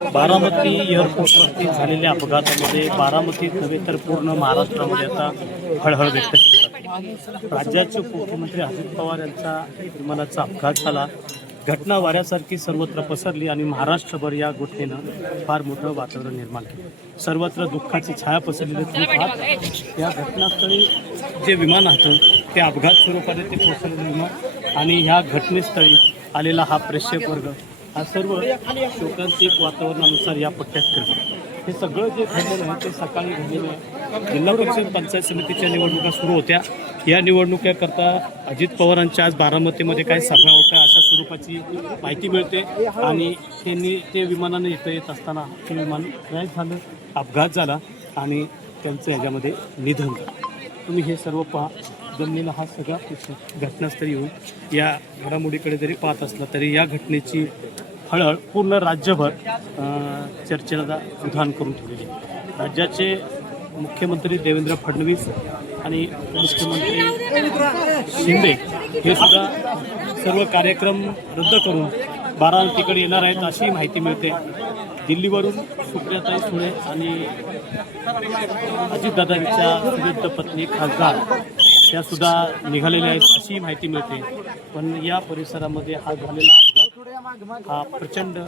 बारामती एअरपोर्टवरती झालेल्या अपघातामध्ये बारामतीत नव्हे तर पूर्ण महाराष्ट्रामध्ये आता हळहळ व्यक्त केली जाते। राज्याचे उपमुख्यमंत्री अजित पवार यांचा विमानाचा अपघात झाला। घटना वाऱ्यासारखी सर्वत्र पसरली आणि महाराष्ट्रभर या घटनेनं फार मोठं वातावरण निर्माण केलं। सर्वत्र दुःखाची छाया पसरलेली तुम्ही या घटनास्थळी जे विमान होतं ते अपघात स्वरूपाने ते पोहोचलेलं विमान आणि ह्या घटनेस्थळी आलेला हा प्रेक्षक वर्ग हा सर्व शोकांतिक वातावरणानुसार या पट्ट्यात करतो। हे सगळं जे घडलेलं आहे ते सकाळी घडलेलं आहे। जिल्हा परिषद पंचायत समितीच्या निवडणुका सुरू होत्या। या निवडणुकीकरता अजित पवारांच्या आज बारामतीमध्ये काय सभा होत्या अशा स्वरूपाची माहिती मिळते आणि त्यांनी ते विमानाने इथं येत असताना ते विमान क्रॅश झालं, अपघात झाला आणि त्यांचं ह्याच्यामध्ये निधन झालं। तुम्ही हे सर्व पहा। जमलेला हा सगळा घटनास्थळी येऊन या घडामोडीकडे जरी पाहत असला तरी या घटनेची हळहळ पूर्ण राज्यभर चर्चेला उधाण करून ठेवलेली आहे। राज्याचे मुख्यमंत्री देवेंद्र फडणवीस आणि मुख्यमंत्री शिंदे हे सुद्धा सर्व कार्यक्रम रद्द करून बारामतीकडे येणार आहेत अशी माहिती मिळते। दिल्लीवरून सुप्रियाताई सुळे आणि अजितदादांच्या सुविध पत्नी खासदार त्या सुद्धा निघालेल्या आहेत अशी माहिती मिळते। पण या परिसरामध्ये हा झालेला अपघात हा प्रचंड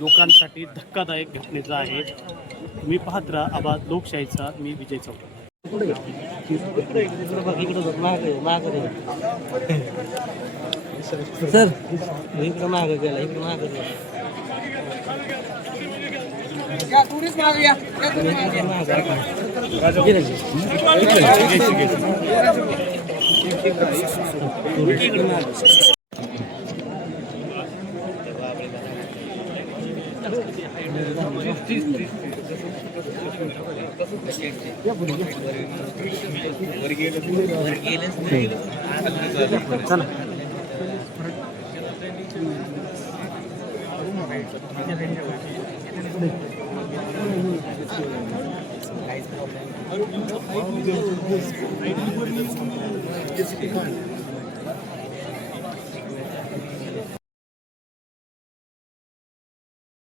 लोकांसाठी धक्कादायक घटनेचा आहे। मी पाहत राहा आवाज लोकशाहीचा, मी विजय चौक। सर इकडं मागं गेला, इकडं मागं गेला। चला